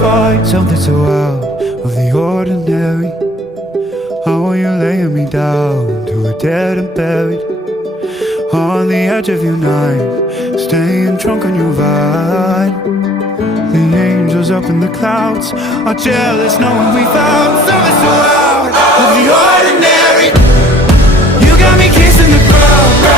find something so out of the ordinary. How are you laying me down to a dead and buried? On the edge of your knife, staying drunk on your vine. The angels up in the clouds are jealous knowing we found something so out of the ordinary. You got me kissing the ground.